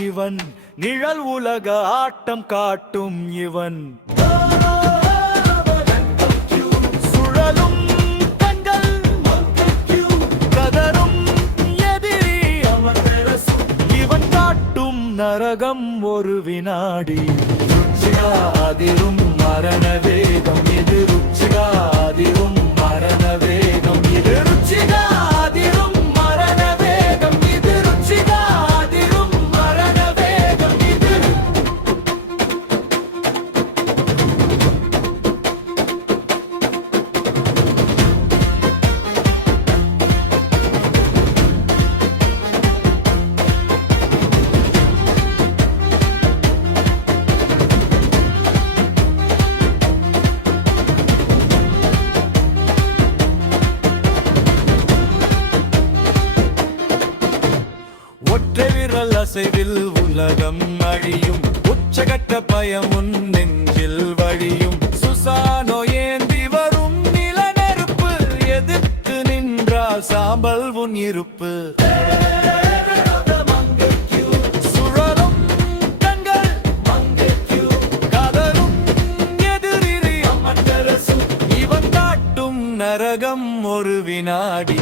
இவன் நிழல் உலக ஆட்டம் காட்டும் இவன் சுழலும் கண்கள் கதரும் எதிரி இவன் காட்டும் நரகம் ஒரு வினாடி ருச்சிகாதிரும் மரண வேகம் இது ருச்சிகாதிரும் மரண வேகம் இது ருச்சிகாதிரும் மரண வேகம் இது ருச்சிகாதிரும் மரண வேகம் இது ஒற்றை விரல் அசைவில் உலகம் அழியும் உச்சகட்ட பயமுன் நெஞ்சில் வழியும் சுசானோ ஏந்தி வரும் நில நெருப்பு எதிர்த்து நின்றால் சாம்பல் உன் இருப்பு சுழலும் கண்கள் கதரும் எதிரி இவன் காட்டும் நரகம் ஒரு வினாடி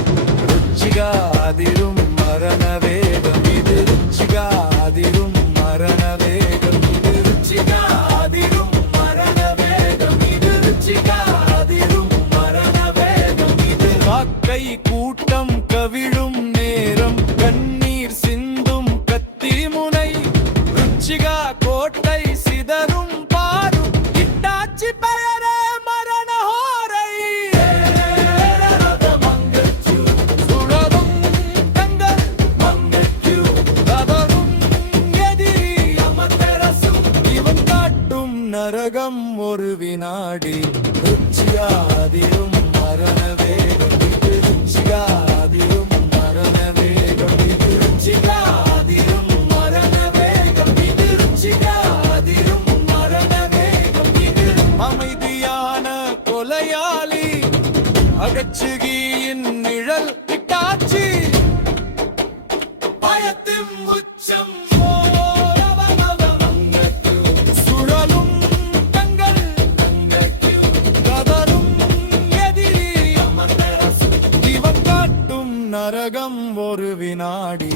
ருச்சிகாதிரும் மரண வேகம் இது ருச்சிகாதிரும் மரண வேகம் இது ருச்சிகாதிரும் மரண வேகம் இது ருச்சிகாதிரும் மரண வேகம் இது காக்கை கூட்டம் கவிழும் நேரம் கண்ணீர் சிந்தும் கத்தி முனை ருச்சிகா கோட்டை சிதறும் பாரும் இட்டாச்சி பெயரே மரண ஹோரை நரகம் ஒரு வினாடி ருச்சிகாதிரும் மரண வேகம் இது ருச்சிகாதிரும் மரண வேகம் இது ருச்சிகாதிரும் மரண வேகம் இது ருச்சிகாதிரும் மரண வேகம் இது அமைதியான கொலையாளி அகச்சுகியின் நிழல் இட்டாச்சி பயத்தின் உச்சம் நரகம் ஒரு வினாடி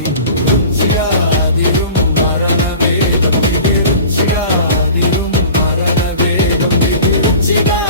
ருச்சிகாதிரும் மரண வேகம் இது ருச்சிகாதிரும் மரண வேகம் இது ருச்சிகா